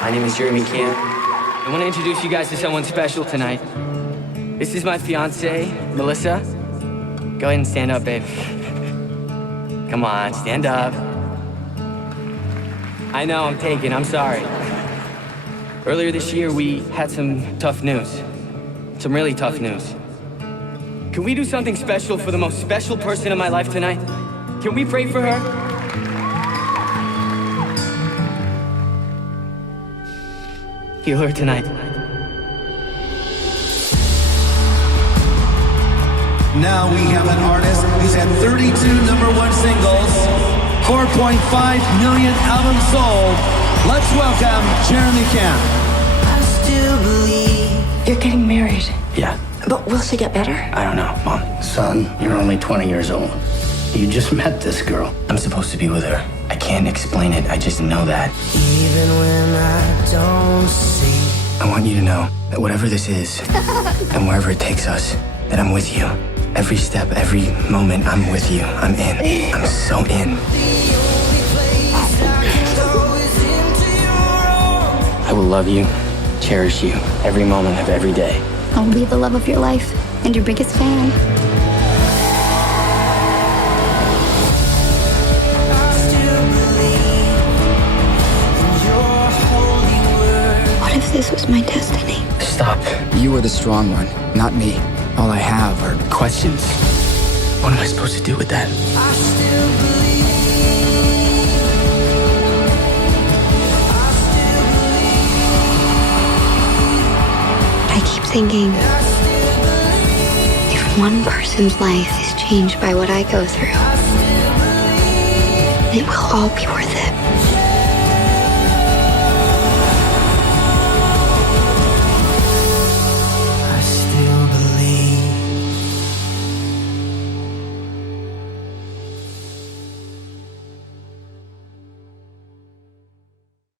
My name is Jeremy Camp. I want to introduce you guys to someone special tonight. This is my fiance, Melissa. Go ahead and stand up, babe. Come on, stand up. I know, I'm taken, I'm sorry. Earlier this year, we had some tough news. Some really tough news. Can we do something special for the most special person in my life tonight? Can we pray for her? Heal her tonight. Now we have an artist who's had 32 #1 singles, 4.5 million albums sold. Let's welcome Jeremy Camp. I still believe. You're getting married. Yeah, But will she get better? I don't know, Mom. Son, you're only 20 years old. You just met this girl. I'm supposed to be with her. I can't explain it, I just know that. Even when I don't see. I want you to know that whatever this is, and wherever it takes us, that I'm with you. Every step, every moment, I'm with you. I'm in. I'm so in. I will love you, cherish you, every moment of every day. I will be the love of your life and your biggest fan. What if this was my destiny? Stop. You are the strong one, not me. All I have are Questions? What am I supposed to do with that? I keep thinking, if one person's life is changed by what I go through, it will all be worth it.